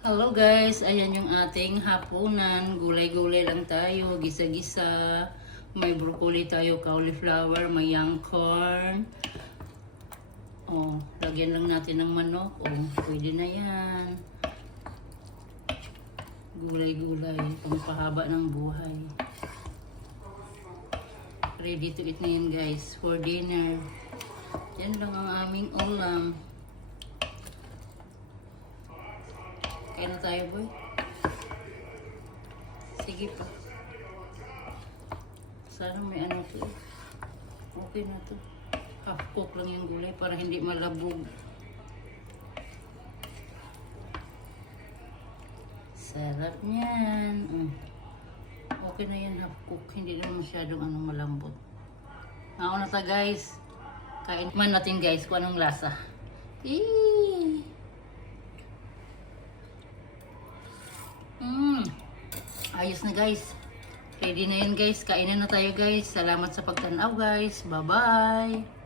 Hello guys, ayan yung ating hapunan. Gulay-gulay lang tayo, gisa-gisa. May broccoli tayo, cauliflower, may young corn. Oh, lagyan lang natin ng manok. Oh, pwede na yan. Gulay-gulay, pampahaba ng buhay. Ready to eat na yan guys, for dinner. Yan lang ang aming ulam. Kaya na tayo, boy. Sige pa. Sana may ano to. Okay na to. Half cook lang yung gulay para hindi malabog. Sarap niyan. Okay na yan, half cook. Hindi naman masyadong malambot. Nauna ta guys. Kain man natin guys kung anong lasa. Eee! Ayos na guys. Ready na yan guys. Kainan na tayo guys. Salamat sa pagtanaw guys. Bye bye.